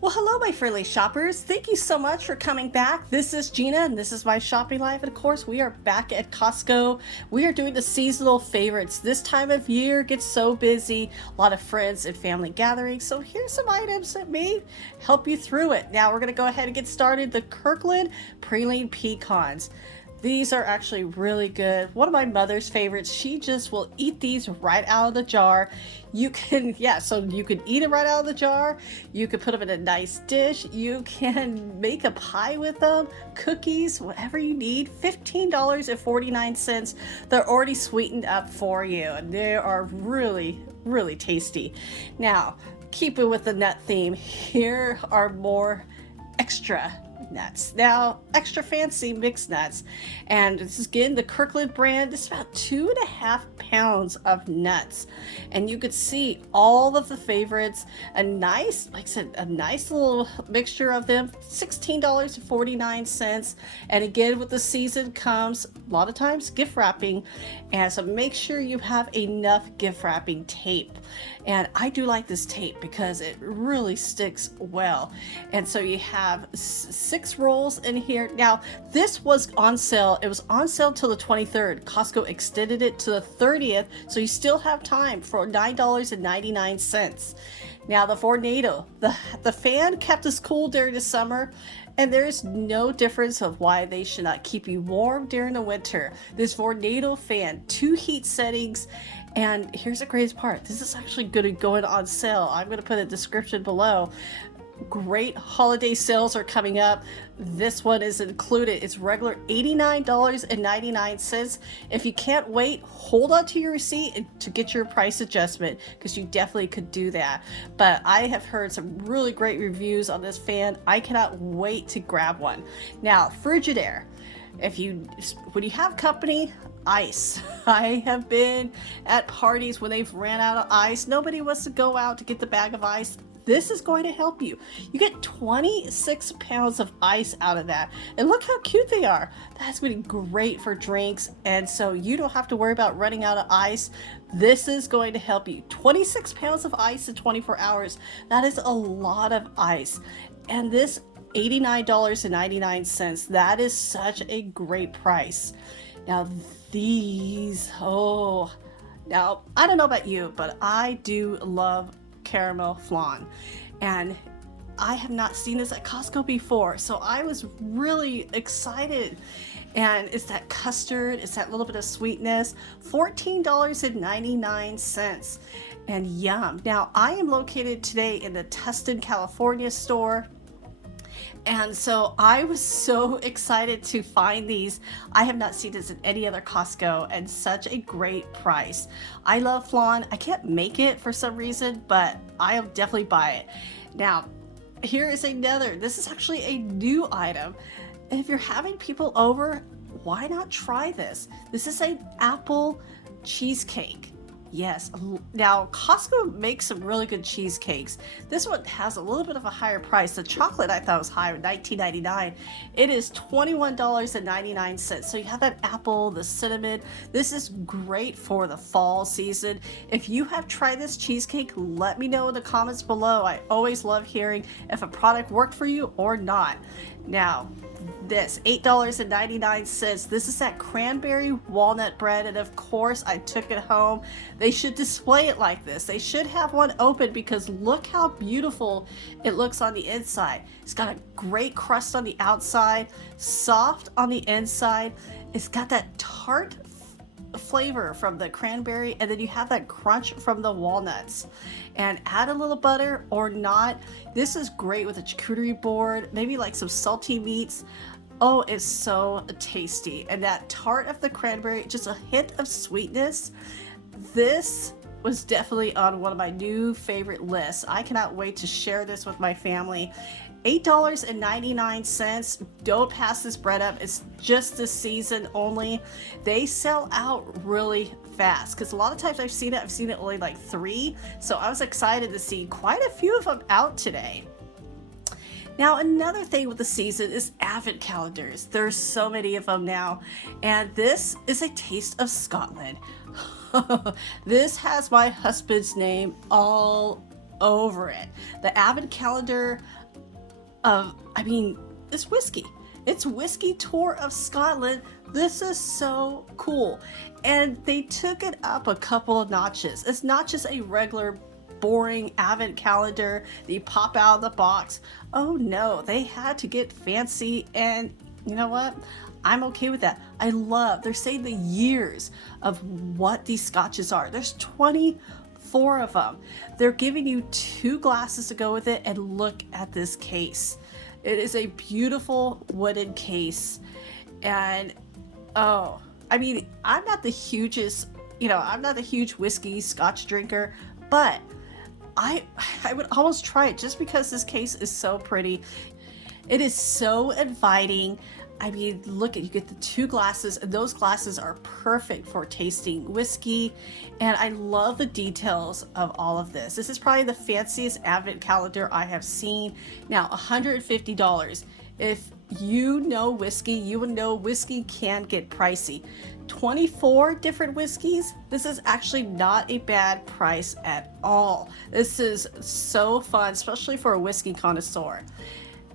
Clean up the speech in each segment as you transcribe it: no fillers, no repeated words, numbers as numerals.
Well, hello, my friendly shoppers. Thank you so much for coming back. This is Gina, and this is my shopping life. And of course, we are back at Costco. We are doing the seasonal favorites. This time of year gets so busy, a lot of friends and family gatherings. So here's some items that may help you through it. Now, we're going to go ahead and get started. The Kirkland Praline Pecans. These are actually really good. One of my mother's favorites. She just will eat these right out of the jar. You can, yeah, so you can eat it right out of the jar. You can put them in a nice dish. You can make a pie with them, cookies, whatever you need. $15.49. They're already sweetened up for you, and they are really, really tasty. Now, keep it with the nut theme. Here are more extra nuts. Now, extra fancy mixed nuts. And this is again the Kirkland brand. It's about 2.5 pounds of nuts. And you could see all of the favorites. A nice, like I said, a nice little mixture of them. $16.49. And again, with the season comes a lot of times gift wrapping. And so make sure you have enough gift wrapping tape. And I do like this tape because it really sticks well. And so you have 6 rolls in here. Now, this was on sale. It was on sale till the 23rd. Costco extended it to the 30th, so you still have time for $9.99. Now, the Vornado, the fan kept us cool during the summer, and there's no difference of why they should not keep you warm during the winter. This Vornado fan, 2 heat settings, and here's the greatest part. This is actually going to go on sale. I'm going to put a description below. Great holiday sales are coming up. This one is included. It's regular $89.99. If you can't wait, hold on to your receipt to get your price adjustment, because you definitely could do that. But I have heard some really great reviews on this fan. I cannot wait to grab one. Now, Frigidaire. When you have company, ice. I have been at parties when they've ran out of ice. Nobody wants to go out to get the bag of ice. This is going to help you. You get 26 pounds of ice out of that. And look how cute they are. That's going to be great for drinks. And so you don't have to worry about running out of ice. This is going to help you. 26 pounds of ice in 24 hours. That is a lot of ice. And this $89.99. That is such a great price. Now now I don't know about you, but I do love caramel flan, and I have not seen this at Costco before, so I was really excited. And it's that custard, it's that little bit of sweetness. $14.99, and yum. Now, I am located today in the Tustin, California store. And so I was so excited to find these. I have not seen this at any other Costco, and such a great price. I love flan. I can't make it for some reason, but I'll definitely buy it. Now, here is another. This is actually a new item. If you're having people over, why not try this? This is an apple cheesecake. Yes. Now, Costco makes some really good cheesecakes. This one has a little bit of a higher price. The chocolate I thought was higher, $19.99. It is $21.99. So you have that apple, the cinnamon. This is great for the fall season. If you have tried this cheesecake, let me know in the comments below. I always love hearing if a product worked for you or not. Now, this $8.99. This is that cranberry walnut bread, and of course I took it home. They should display it like this. They should have one open, because look how beautiful it looks on the inside. It's got a great crust on the outside, soft on the inside. It's got that tart flavor from the cranberry, and then you have that crunch from the walnuts. And add a little butter or not. This is great with a charcuterie board, maybe like some salty meats. Oh, it's so tasty. And that tart of the cranberry, just a hint of sweetness. This was definitely on one of my new favorite lists. I cannot wait to share this with my family. $8.99. Don't pass this bread up. It's just this season only. They sell out really fast, because a lot of times I've seen it only like 3. So I was excited to see quite a few of them out today. Now, another thing with the season is advent calendars. There's so many of them now, and this is a taste of Scotland. This has my husband's name all over it. The advent calendar, of, I mean, it's whiskey. It's Whiskey Tour of Scotland. This is so cool. And they took it up a couple of notches. It's not just a regular boring advent calendar that you pop out of the box. Oh no, they had to get fancy, and you know what? I'm okay with that. They're saying the years of what these scotches are. There's 24 of them. They're giving you 2 glasses to go with it, and look at this case. It is a beautiful wooden case, and oh, I mean, I'm not the hugest, I'm not a huge whiskey scotch drinker, but I would almost try it just because this case is so pretty. It is so inviting. I mean, look at, you get the 2 glasses, and those glasses are perfect for tasting whiskey. And I love the details of all of this. This is probably the fanciest advent calendar I have seen. Now, $150. If you know whiskey, you would know whiskey can get pricey. 24 different whiskeys. This is actually not a bad price at all. This is so fun, especially for a whiskey connoisseur.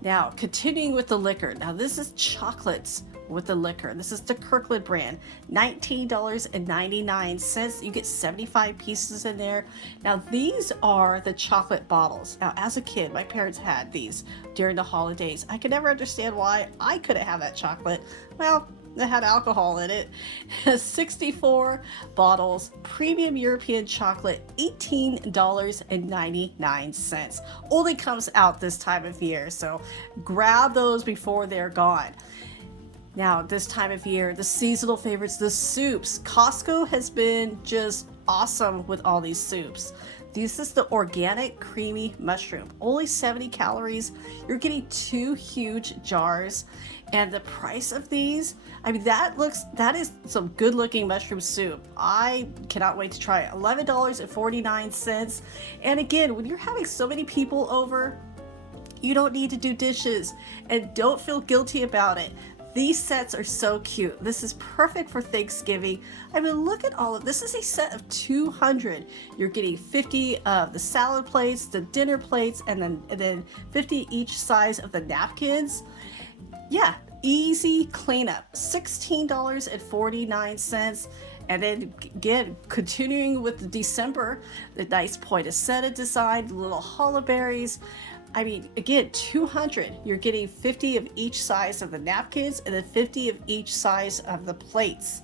Now, continuing with the liquor. Now, this is chocolates with the liquor. This is the Kirkland brand, $19.99. You get 75 pieces in there. Now, these are the chocolate bottles. Now, as a kid, my parents had these during the holidays. I could never understand why I couldn't have that chocolate. Well, it had alcohol in it. 64 bottles, premium European chocolate, $18.99. Only comes out this time of year, so grab those before they're gone. Now, this time of year, the seasonal favorites, the soups. Costco has been just awesome with all these soups. This is the organic creamy mushroom, only 70 calories. You're getting 2 huge jars, and the price of these, I mean, that is some good looking mushroom soup. I cannot wait to try it. $11.49. And again, when you're having so many people over, you don't need to do dishes, and don't feel guilty about it. These sets are so cute. This is perfect for Thanksgiving. I mean, look at all of this. Is a set of 200. You're getting 50 of the salad plates, the dinner plates, and then 50 each size of the napkins. Yeah, easy cleanup. $16.49. And then again, continuing with the December, the nice poinsettia design, the little hollyberries. I mean, again, 200. You're getting 50 of each size of the napkins, and then 50 of each size of the plates.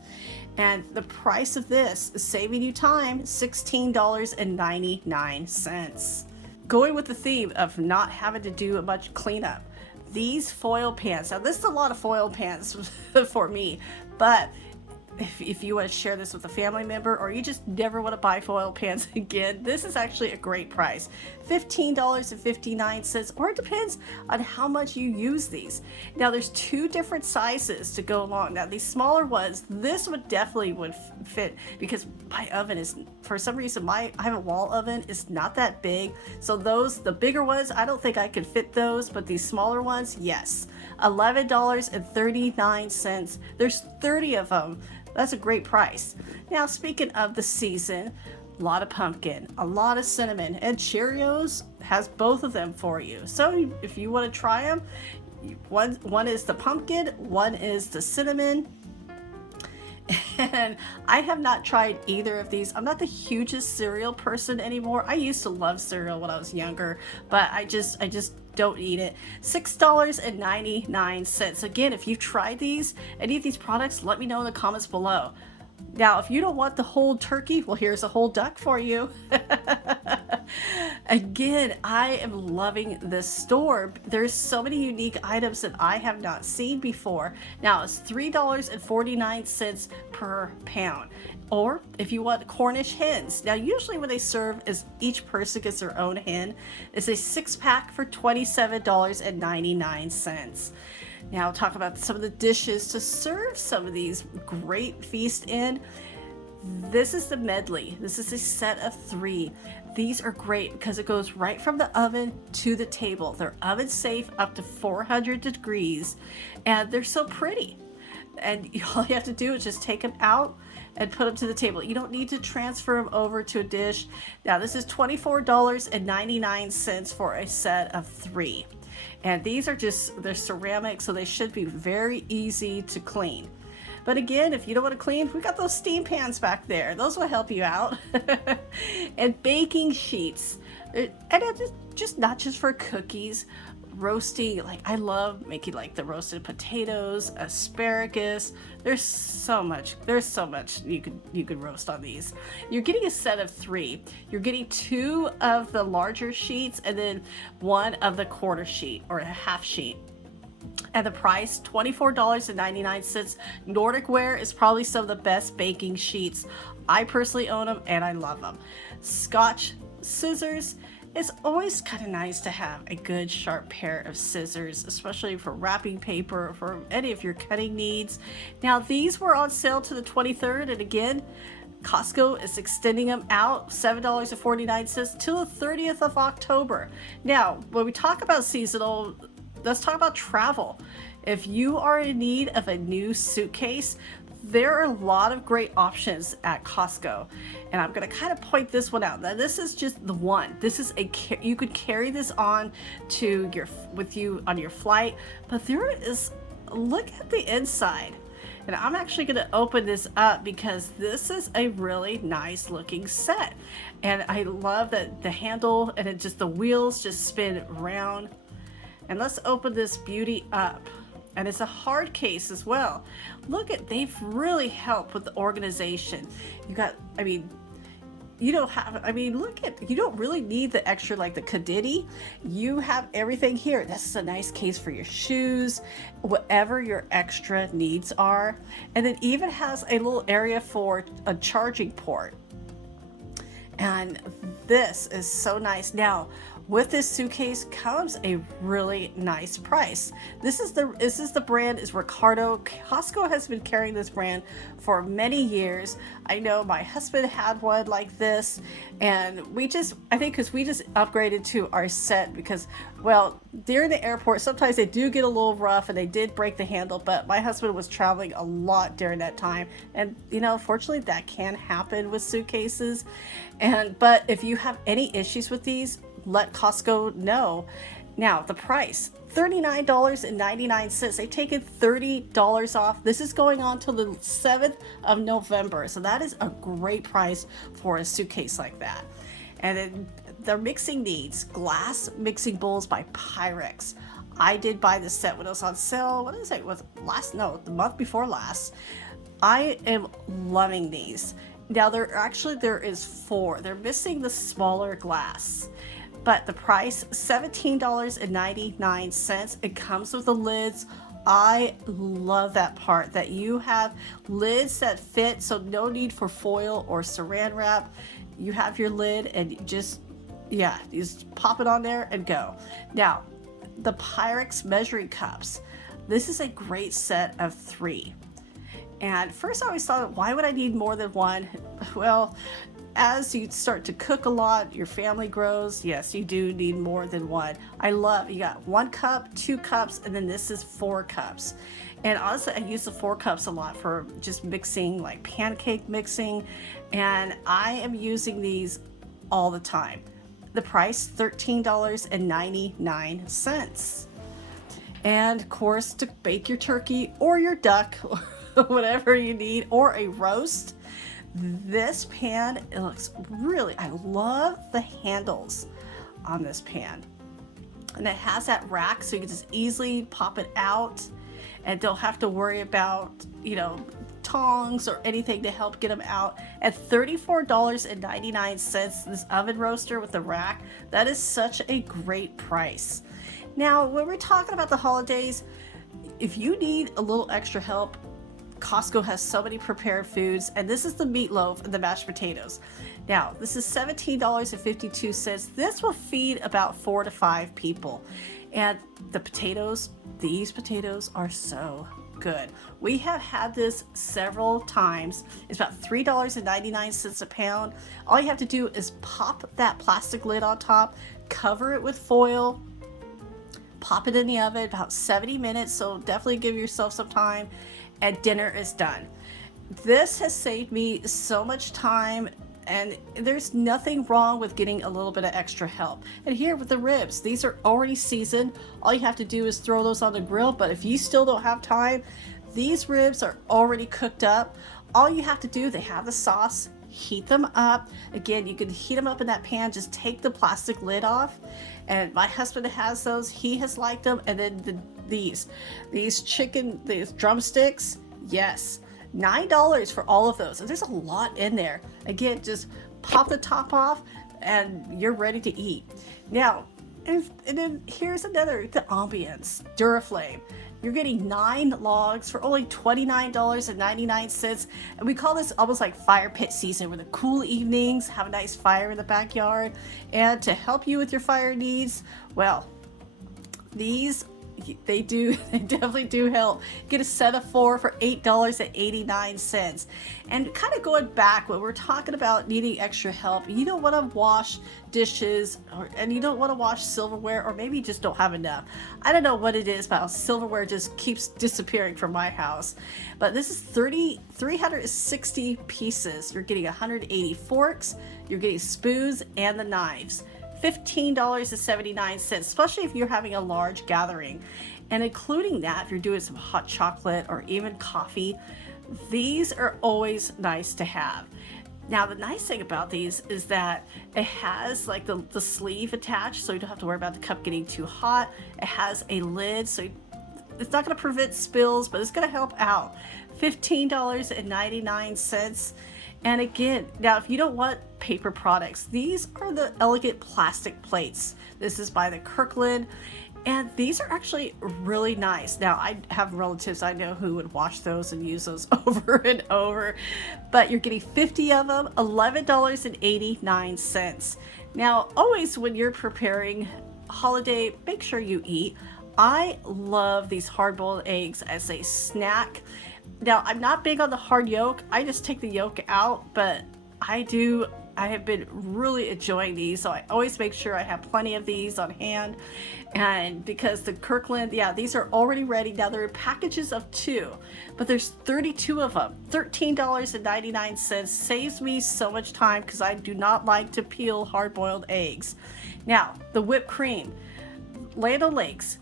And the price of this is saving you time, $16.99. Going with the theme of not having to do much cleanup. These foil pans. Now, this is a lot of foil pans for me, but if you want to share this with a family member, or you just never want to buy foil pans again, this is actually a great price. $15.59, or it depends on how much you use these. Now, there's 2 different sizes to go along. Now, these smaller ones, this would definitely fit, because my oven is, for some reason, I have a wall oven, it's not that big. So the bigger ones, I don't think I could fit those, but these smaller ones, yes. $11.39. There's 30 of them. That's a great price. Now, speaking of the season, a lot of pumpkin, a lot of cinnamon, and Cheerios has both of them for you. So if you want to try them, one is the pumpkin, one is the cinnamon. And I have not tried either of these. I'm not the hugest cereal person anymore. I used to love cereal when I was younger, but I just don't eat it. $6.99. Again, if you've tried any of these products, let me know in the comments below. Now, if you don't want the whole turkey, well, here's a whole duck for you. Again, I am loving this store. There's so many unique items that I have not seen before. Now, it's $3.49 per pound. Or if you want Cornish hens. Now, usually when they serve, is each person gets their own hen. It's a 6-pack for $27.99. Now, talk about some of the dishes to serve some of these great feast in. This is the medley. This is a set of 3. These are great because it goes right from the oven to the table. They're oven safe up to 400 degrees, and they're so pretty. And all you have to do is just take them out, and put them to the table. You don't need to transfer them over to a dish. Now this is $24.99 for a set of 3. And these are they're ceramic, so they should be very easy to clean. But again, if you don't want to clean, we got those steam pans back there. Those will help you out. And baking sheets. And it's just not just for cookies, roasting. Like I love making like the roasted potatoes, asparagus. There's so much you could roast on these. You're getting a set of 3. You're getting 2 of the larger sheets and then 1 of the quarter sheet or a half sheet. And the price, $24.99. Nordic Ware is probably some of the best baking sheets. I personally own them and I love them. Scotch scissors. It's always kind of nice to have a good sharp pair of scissors, especially for wrapping paper, for any of your cutting needs. Now these were on sale to the 23rd, and again, Costco is extending them out $7.49 till the 30th of October. Now, when we talk about seasonal, let's talk about travel. If you are in need of a new suitcase, there are a lot of great options at Costco, and I'm going to kind of point this one out. Now this is just the one. This is you could carry this on with you on your flight, but there is, look at the inside. And I'm actually going to open this up because this is a really nice looking set, and I love that the handle and the wheels just spin round. And let's open this beauty up. And it's a hard case as well. Look at, they've really helped with the organization. You got, you don't really need the extra like the Cadidi. You have everything here. This is a nice case for your shoes, whatever your extra needs are. And it even has a little area for a charging port. And this is so nice. Now, with this suitcase comes a really nice price. This is the brand is Ricardo. Costco has been carrying this brand for many years. I know my husband had one like this, and I think because we just upgraded to our set because, well, during the airport, sometimes they do get a little rough and they did break the handle, but my husband was traveling a lot during that time. And, fortunately that can happen with suitcases. But if you have any issues with these, let Costco know. Now the price, $39.99. They've taken $30 off. This is going on till the 7th of November. So that is a great price for a suitcase like that. And then their mixing needs, glass mixing bowls by Pyrex. I did buy the set when it was on sale. What is it? The month before last. I am loving these. Now there is 4. They're missing the smaller glass. But the price, $17.99. It comes with the lids. I love that part, that you have lids that fit, so no need for foil or saran wrap. You have your lid and you just pop it on there and go. Now, the Pyrex measuring cups. This is a great set of 3. And first I always thought, why would I need more than one? Well, as you start to cook a lot, your family grows. Yes, you do need more than one. You got 1 cup, 2 cups, and then this is 4 cups. And honestly, I use the 4 cups a lot for just mixing, like pancake mixing. And I am using these all the time. The price, $13.99. And of course, to bake your turkey or your duck, whatever you need, or a roast. This pan, it looks I love the handles on this pan. And it has that rack so you can just easily pop it out and don't have to worry about, tongs or anything to help get them out. At $34.99, this oven roaster with the rack, that is such a great price. Now, when we're talking about the holidays, if you need a little extra help, Costco has so many prepared foods, and this is the meatloaf and the mashed potatoes. Now, this is $17.52. This will feed about 4 to 5 people. And these potatoes are so good. We have had this several times. It's about $3.99 a pound. All you have to do is pop that plastic lid on top, cover it with foil, pop it in the oven about 70 minutes, so definitely give yourself some time, and dinner is done. This has saved me so much time, and there's nothing wrong with getting a little bit of extra help. And here with the ribs, these are already seasoned. All you have to do is throw those on the grill, but if you still don't have time, these ribs are already cooked up. All you have to do, they have the sauce, heat them up. Again, you can heat them up in that pan, just take the plastic lid off. And my husband has those, he has liked them. And then these drumsticks, yes, $9 for all of those. And there's a lot in there. Again, just pop the top off and you're ready to eat. Now, and then here's another, the ambience, Duraflame. You're getting 9 logs for only $29.99. And we call this almost like fire pit season, where the cool evenings, have a nice fire in the backyard. And to help you with your fire needs, well, these, they definitely do help. Get a set of 4 for $8.89. And kind of going back, when we're talking about needing extra help, you don't want to wash dishes, and you don't want to wash silverware, or maybe you just don't have enough. I don't know what it is, but silverware just keeps disappearing from my house. But this is 360 pieces. You're getting 180 forks, you're getting spoons, and the knives. $15.79, especially if you're having a large gathering. And including that, if you're doing some hot chocolate or even coffee, these are always nice to have. Now, the nice thing about these is that it has like the sleeve attached, so you don't have to worry about the cup getting too hot. It has a lid, so it's not going to prevent spills, but it's going to help out. $15.99. And again, now if you don't want paper products, these are the elegant plastic plates. This is by the Kirkland, and these are actually really nice. Now, I have relatives I know who would wash those and use those over and over, but you're getting 50 of them, $11.89. Now, always when you're preparing holiday, make sure you eat. I love these hard-boiled eggs as a snack. Now, I'm not big on the hard yolk. I just take the yolk out, but I have been really enjoying these, so I always make sure I have plenty of these on hand. And because the Kirkland, yeah, these are already ready. Now, they're in packages of 2, but there's 32 of them. $13.99 saves me so much time because I do not like to peel hard-boiled eggs. Now, the whipped cream, Land O'Lakes.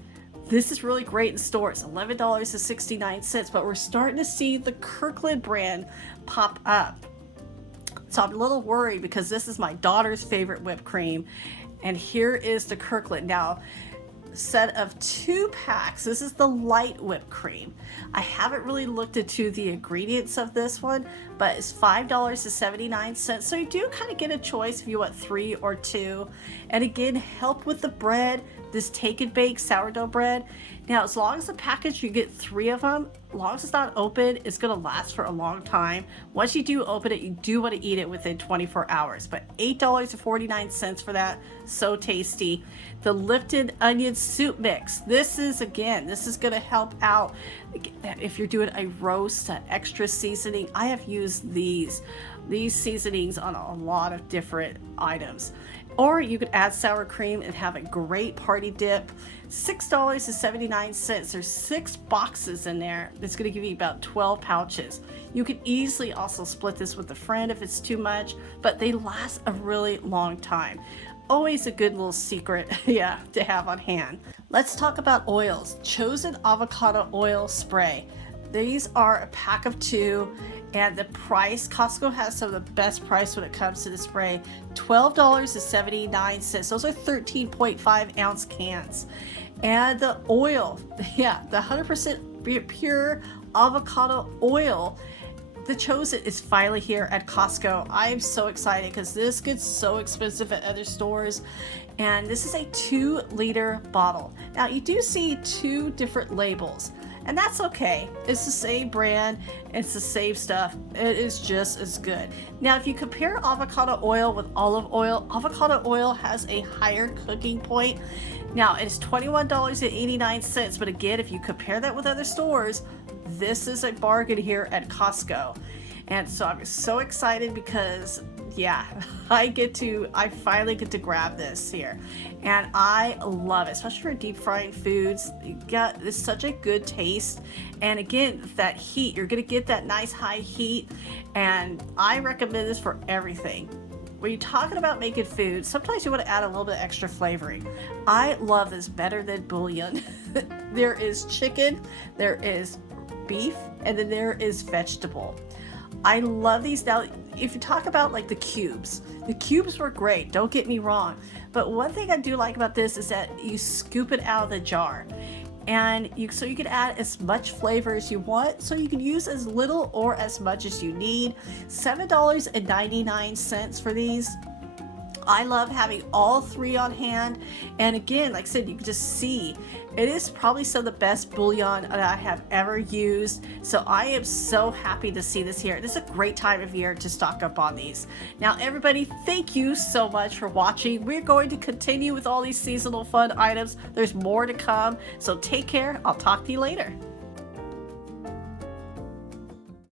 This is really great in stores, $11.69, but we're starting to see the Kirkland brand pop up. So I'm a little worried because this is my daughter's favorite whipped cream. And here is the Kirkland. Now, set of 2 packs. This is the light whipped cream. I haven't really looked into the ingredients of this one, but it's $5.79. So you do kind of get a choice if you want 3 or 2. And again, help with the bread, this take and bake sourdough bread. Now, as long as the package, you get 3 of them, as long as it's not open, it's going to last for a long time. Once you do open it, you do want to eat it within 24 hours. But $8.49 for that, so tasty. The Lifted Onion Soup Mix. This is going to help out if you're doing a roast, extra seasoning. I have used these seasonings on a lot of different items. Or you could add sour cream and have a great party dip. $6.79. There's 6 boxes in there. It's going to give you about 12 pouches. You could easily also split this with a friend if it's too much, but they last a really long time. Always a good little secret, yeah, to have on hand. Let's talk about oils. Chosen Avocado Oil Spray. These are a pack of 2, and the price, Costco has some of the best price when it comes to the spray, $12.79. Those are 13.5 ounce cans. And the oil, yeah, the 100% pure avocado oil, the Chosen is finally here at Costco. I am so excited because this gets so expensive at other stores. And this is a 2-liter bottle. Now, you do see 2 different labels. And that's okay. It's the same brand. It's the same stuff. It is just as good. Now, if you compare avocado oil with olive oil, avocado oil has a higher cooking point. Now, it's $21.89. But again, if you compare that with other stores, this is a bargain here at Costco. And so I'm so excited because, yeah, I finally get to grab this here. And I love it, especially for deep frying foods. It's such a good taste. And again, that heat, you're gonna get that nice high heat. And I recommend this for everything. When you're talking about making food, sometimes you want to add a little bit of extra flavoring. I love this better than bouillon. There is chicken, there is beef, and then there is vegetable. I love these. Now, if you talk about like the cubes were great, don't get me wrong. But one thing I do like about this is that you scoop it out of the jar. And so you can add as much flavor as you want, so you can use as little or as much as you need. $7.99 for these. I love having all three on hand. And again, like I said, you can just see it is probably some of the best bouillon that I have ever used. So I am so happy to see this here. This is a great time of year to stock up on these. Now, everybody, thank you so much for watching. We're going to continue with all these seasonal fun items. There's more to come. So take care. I'll talk to you later.